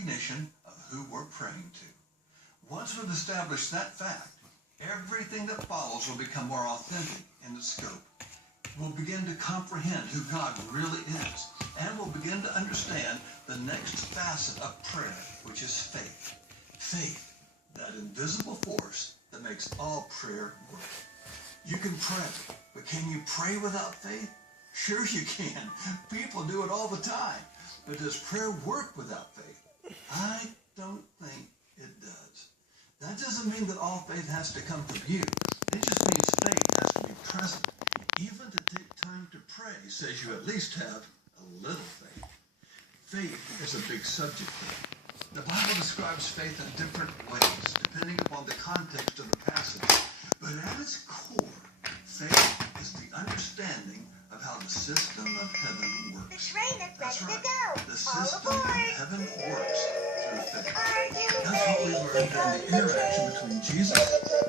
recognition of who we're praying to. Once we've established that fact, everything that follows will become more authentic in its scope. We'll begin to comprehend who God really is, and we'll begin to understand the next facet of prayer, which is faith. Faith, that invisible force that makes all prayer work. You can pray, but can you pray without faith? Sure you can. People do it all the time. But does prayer work without faith? I don't think it does. That doesn't mean that all faith has to come from you. It just means faith has to be present. Even to take time to pray says you at least have a little faith. Faith is a big subject here. The Bible describes faith in different ways, depending upon the context of the passage. But at its core, faith is the understanding of how the system of heaven works. The train is That's ready right. to go. The system of heaven works through faith. Are That's what we learned in the interaction between Jesus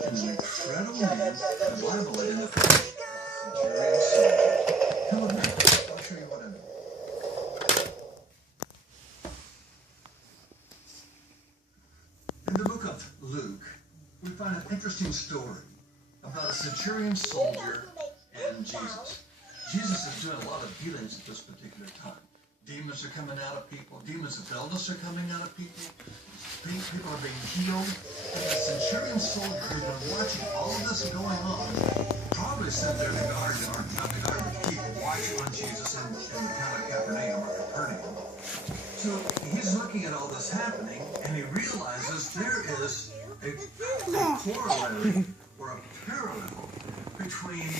and an incredible man the Bible identifies as the centurion soldier. Come with me. I'll show you what I mean. In the book of Luke, we find an interesting story about a centurion soldier and Jesus. Jesus is doing a lot of healings at this particular time. Demons are coming out of people. Demons of illness are coming out of people. People are being healed. And the centurion soldier who's been watching all of this going on probably sat there in the garden, or not the garden, but keep watching on Jesus in the town of Capernaum or Capernaum. So he's looking at all this happening, and he realizes there is a corollary or a parallel between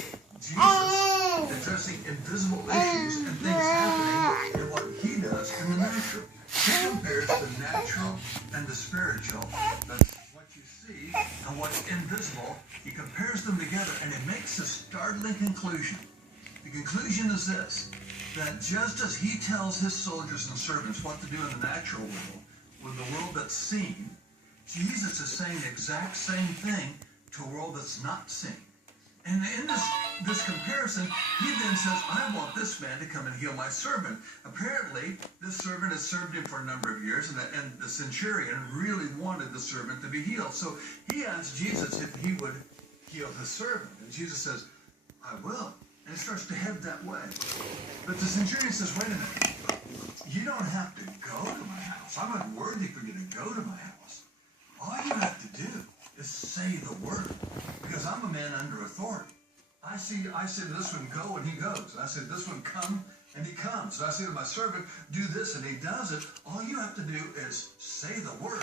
Jesus addressing invisible issues and things happening and what he does in the natural. He compares the natural and the spiritual. That's what you see and what's invisible. He compares them together, and it makes a startling conclusion. The conclusion is this, that just as he tells his soldiers and servants what to do in the natural world, with the world that's seen, Jesus is saying the exact same thing to a world that's not seen. And in this comparison, he then says, I want this man to come and heal my servant. Apparently, this servant has served him for a number of years, and the centurion really wanted the servant to be healed. So he asked Jesus if he would heal his servant. And Jesus says, I will. And it starts to head that way. But the centurion says, wait a minute. You don't have to go to my house. I'm not worthy for you to go to my house. All you have to do is say the word, because I'm a man under authority. I say to this one, go, and he goes. I say to this one, come, and he comes. And I say to my servant, do this, and he does it. All you have to do is say the word,